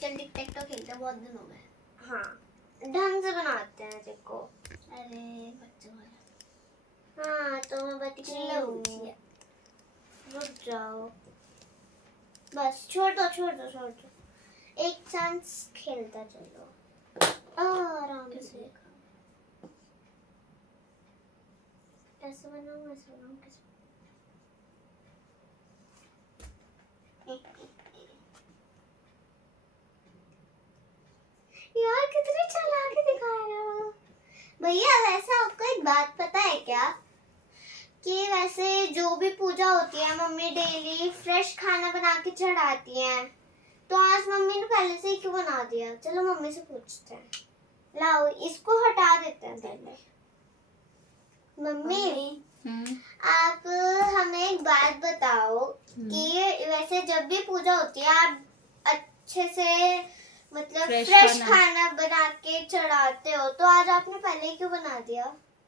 चल टिक टैक तो खेलते हैं, बहुत दिन हो गए। हाँ ढंग से बनाते हैं देखो। अरे बच्चों वाला। हाँ तो मैं बच्ची हूँ, रुक जाओ, बस छोड़ दो छोड़ दो छोड़ दो, एक चांस खेलता चलो आराम से। ऐसे बनाऊँ ऐसे बनाऊँ कैसे? यार कितने चालाक दिखा रहे हो भैया। वैसे आपको एक बात पता है क्या, कि वैसे जो भी पूजा होती है मम्मी डेली फ्रेश खाना बना के चढ़ाती हैं, तो आज मम्मी ने पहले से ही क्यों बना दिया? चलो मम्मी से पूछते हैं। लाओ इसको हटा देते हैं पहले। मम्मी आप हमें एक बात बताओ कि वैसे जब भी पूजा होती है आप अच्छे से मतलब फ्रेश खाना बना के चढ़ाते हो, तो आज आपने पहले क्यों बना दिया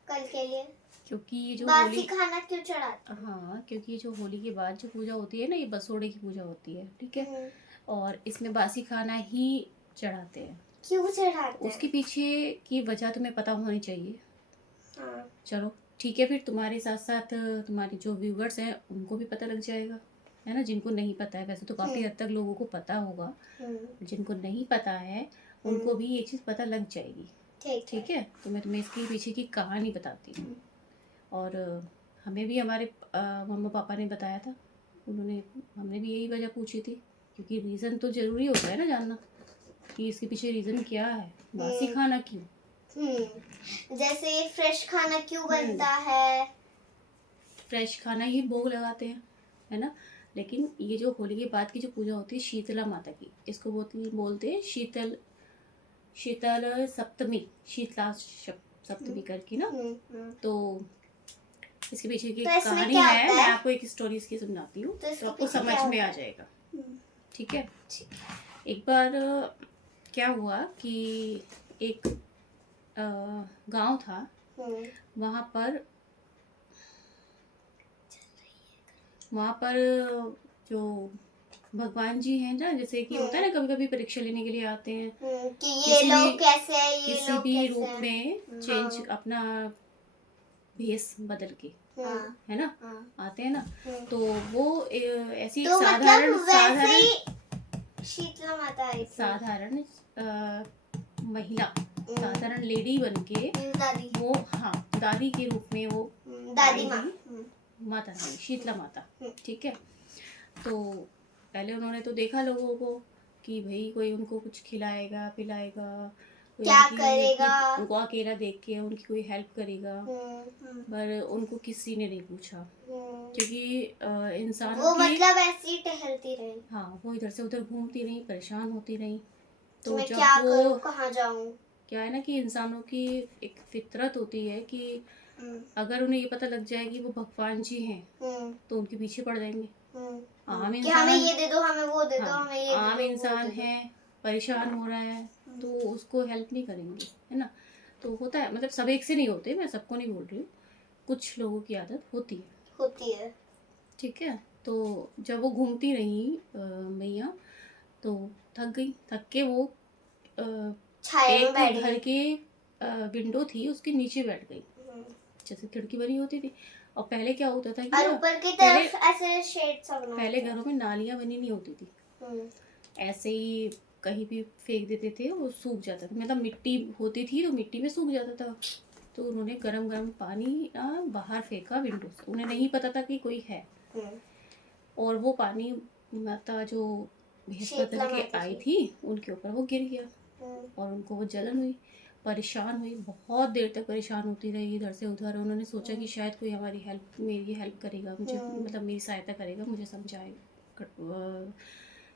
कल के लिए? क्योंकि ये जो बासी खाना क्यों चढ़ाते? हाँ क्योंकि जो होली के बाद जो पूजा होती है ना, ये बसोड़े की पूजा होती है, ठीक है। और इसमें बासी खाना ही चढ़ाते हैं। क्यों चढ़ाते हैं? उसके पीछे की वजह तुम्हें पता होनी चाहिए। हाँ। चलो ठीक है, फिर तुम्हारे साथ साथ तुम्हारे जो व्यूवर्स हैं उनको भी पता लग जाएगा, है ना। जिनको नहीं पता है, वैसे तो काफ़ी हद तक लोगों को पता होगा, जिनको नहीं पता है उनको भी ये चीज़ पता लग जाएगी। ठीक है, तो मैं तुम्हें इसके पीछे की कहानी बताती हूँ। और हमें भी हमारे मम्मा पापा ने बताया था, हमने भी यही वजह पूछी थी, क्योंकि रीज़न तो ज़रूरी होता है ना जानना कि इसके पीछे रीज़न क्या है, बासी खाना क्यों। जैसे फ्रेश खाना क्यों बनता है? फ्रेश खाना ही भोग लगाते हैं, है ना। लेकिन ये जो होली के बाद की जो पूजा होती है शीतला माता की, इसको बोलते हैं शीतल सप्तमी, शीतला सप्तमी करके ना। तो इसके पीछे की कहानी है, मैं आपको एक स्टोरी इसकी सुनाती हूँ, तो आपको समझ में आ जाएगा। ठीक है। एक बार क्या हुआ कि एक गांव था, वहाँ पर जो भगवान जी हैं ना, जैसे कि होता है ना, कभी कभी परीक्षा लेने के लिए आते हैं कि ये लोग कैसे है, ये किसी लोग भी कैसे रूप में चेंज अपना भेष बदल के, है ना, आते हैं ना। तो वो ऐसी तो साधारण शीतला माता आई थी। साधारण महिला, साधारण लेडी बन के वो दादी के रूप में वो दादी माता रानी, शीतला माता। ठीक है। तो पहले उन्होंने तो देखा लोगों को कि भाई कोई उनको कुछ खिलाएगा पिलाएगा, क्या करेगा, उनको अकेला देख के उनकी कोई हेल्प करेगा, पर उनको किसी ने नहीं पूछा, क्योंकि इंसानों वो की मतलब ऐसे ही टहलती रही। हाँ, वो इधर से उधर घूमती रही, परेशान होती रही। तो मैं जब क्या वो करूं, कहाँ जाऊं? क्या है ना कि इंसानों की एक फितरत होती है कि अगर उन्हें ये पता लग जाए कि वो भगवान जी हैं, तो उनके पीछे पड़ जाएंगे। आम इंसान, हमें ये दे दो, हमें वो दे दो, हमें ये आम इंसान है, परेशान हो रहा है, तो उसको हेल्प नहीं करेंगे, है ना। तो होता है, मतलब सब एक से नहीं होते, मैं सबको नहीं बोल रही हूँ, कुछ लोगों की आदत होती है। ठीक है। तो जब वो घूमती रही मैया, तो थक के वो एक घर के विंडो थी उसके नीचे बैठ गई, जैसे खिड़की बनी होती थी। और पहले क्या होता था कि ऊपर की तरफ ऐसे शेड सा बना, पहले घरों में नालियां बनी नहीं होती थी, ऐसे ही कहीं भी फेंक देते थे, वो सूख जाता था, मतलब मिट्टी होती थी तो मिट्टी में सूख जाता था। तो उन्होंने गरम गरम पानी बाहर फेंका विंडो से, उन्हें नहीं पता था कि कोई है। और वो पानी माता जो भैंस बदल के आई थी उनके ऊपर वो गिर गया, और उनको वो जलन हुई, परेशान हुई, बहुत देर तक परेशान होती रही इधर से उधर। उन्होंने सोचा कि शायद कोई मेरी हेल्प करेगा, मुझे मतलब मेरी सहायता करेगा, मुझे समझाएगा,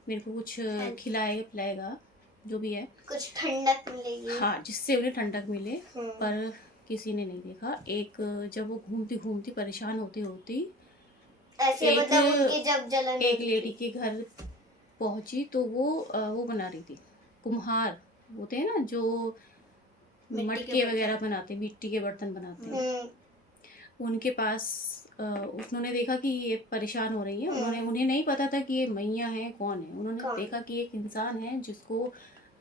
मेरे को कुछ खिलाएगा पिलाएगा, जो भी है, कुछ ठंडक मिलेगी, हाँ, जिससे उन्हें ठंडक मिले। पर किसी ने नहीं देखा। जब वो घूमती घूमती परेशान होती होती ऐसे मतलब उनकी जब जलन एक लेडी के घर पहुंची, तो वो बना रही थी, कुम्हार होते हैं ना जो मटके वगैरह बनाते, मिट्टी के बर्तन बनाते हैं, उनके पास उन्होंने देखा कि ये परेशान हो रही है। उन्हें नहीं पता था कि ये मैया है, कौन है। उन्होंने कौन? देखा कि एक इंसान है जिसको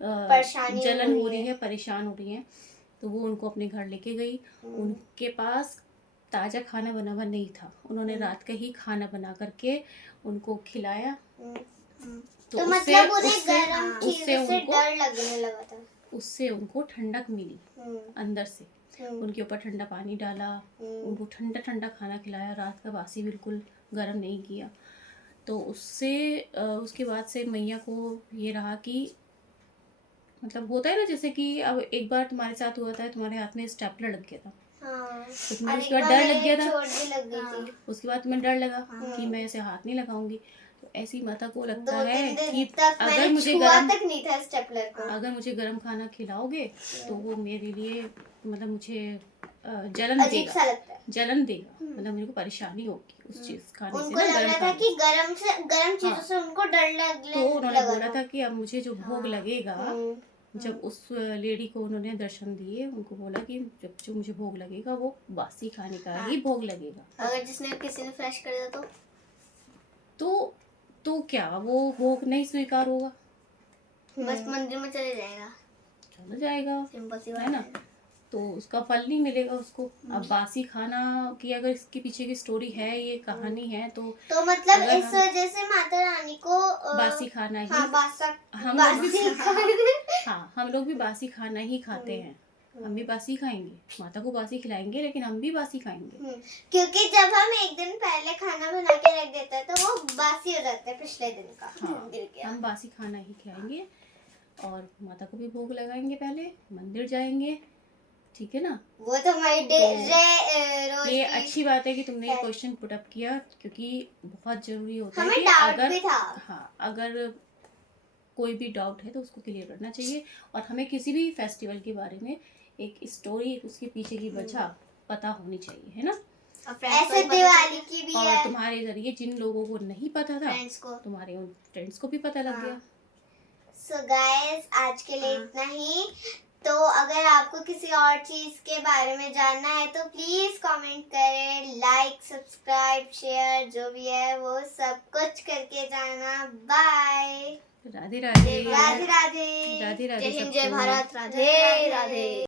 परेशानी जलन हो हो रही रही है, परेशान हो रही है। तो वो उनको अपने घर लेके गई। उनके पास ताज़ा खाना बना हुआ नहीं था। उन्होंने रात का ही खाना बना करके उनको खिलाया। तो मतलब उन्हें गर्म उससे चीजों से उनको डर लगने लगा था। उससे उनको ठंडक मिली अंदर से। उनके ऊपर ठंडा पानी डाला, उनको ठंडा ठंडा खाना खिलाया, रात का बासी बिल्कुल गर्म नहीं किया। तो उससे उसके बाद से मैया को ये रहा कि मतलब होता है ना, जैसे कि अब एक बार तुम्हारे साथ हुआ था, तुम्हारे हाथ में स्टेपलर लग गया था। हाँ। तो तुम्हें और उसके एक बाद बार डर लग मेरे गया था। चोट भी लग गई थी। उसके बाद तुम्हें डर लगा कि मैं इसे हाथ नहीं लगाऊंगी। तो ऐसी माता को लगता है 2-3 दिन कि तक अगर मैंने मुझे छुआ गरम तक नहीं था स्टेपलर को। अगर मुझे गर्म खाना खिलाओगे तो वो मेरे लिए मतलब मुझे जलन अजीब देगा, सा लगता है। जलन देगा, मतलब मेरे को परेशानी होगी उस चीज खाने से उनको ना, लग गर्म रहा था खाने कि से। गरम चीजों से उनको डर लगने तो उन्होंने लगा बोला था कि अब मुझे जो भोग लगेगा, जब उस लेडी को उन्होंने दर्शन दिए, उनको बोला कि जब जो मुझे भोग लगेगा वो बासी खाने का ही भोग लगेगा। अगर जिसने किसी ने फ्रेश कर दिया तो क्या वो भोग नहीं स्वीकार होगा? बस मंदिर में चले जाएगा, चला जाएगा, सिंपल सी है बात ना। है। तो उसका फल नहीं मिलेगा उसको। अब बासी खाना की अगर इसके पीछे की स्टोरी है, ये कहानी है, तो मतलब अगर इस वजह से माता रानी को बासी खाना ही हाँ हम लोग भी बासी हाँ, हम लोग भी बासी खाना ही खाते हैं। हम भी बासी खाएंगे, माता को बासी खिलाएंगे, लेकिन हम भी बासी खाएंगे। क्योंकि जब हम एक दिन पहले खाना बना के रख देते हैं तो वो बासी हो जाता है पिछले दिन का। हाँ, हम बासी खाना ही खाएंगे और माता को भी भोग लगाएंगे, पहले मंदिर जाएंगे, ठीक है ना। वो तो हमारी रोज ये की अच्छी बात है कि तुमने ये क्वेश्चन पुट अप किया, क्योंकि बहुत जरूरी होता है हमें कि डाउट भी था। हाँ, अगर कोई भी डाउट है तो उसको क्लियर करना चाहिए। और हमें किसी भी फेस्टिवल के बारे में एक स्टोरी, उसके पीछे की वजह पता होनी चाहिए, है ना। ऐसे दिवाली की भी और है। तुम्हारे जरिए जिन लोगों को नहीं पता था, फ्रेंड्स को, तुम्हारे उन फ्रेंड्स को भी पता लग गया। सो गाइस, आज के लिए इतना ही। तो अगर आपको किसी और चीज के बारे में जानना है तो प्लीज कमेंट करें, लाइक, सब्सक्राइब, शेयर, जो भी है वो सब कुछ करके जाना। बाय। राधे राधे। राधे राधे। राधे राधे जय हिंद, जय सबको। भारत, राधे राधे।